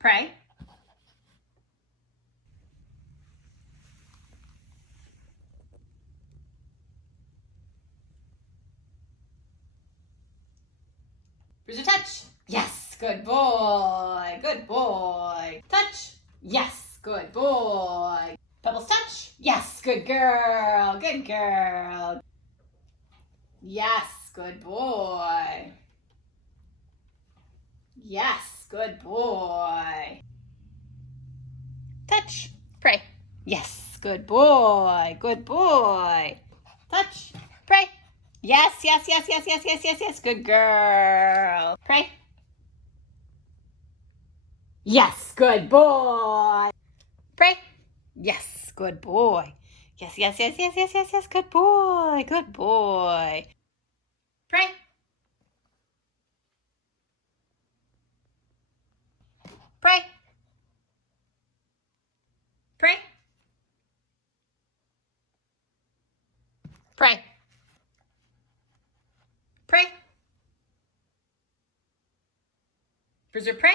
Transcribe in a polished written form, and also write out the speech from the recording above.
Pray. Bruiser, touch. Yes, good boy. Good boy. Touch. Yes, good boy. Pebbles, touch. Yes, good girl. Good girl. Yes, good boy. Yes, good boy. Touch. Pray. Yes, good boy. Good boy. Touch. Pray. Yes, yes, yes, yes, yes, yes, yes, yes. Good girl. Pray. Yes, good boy. Pray. Yes, good boy. Yes, yes, yes, yes, yes, yes, yes. Good boy. Good boy. Pray. Pray. Pray. Pray. Pray. Bruiser, pray.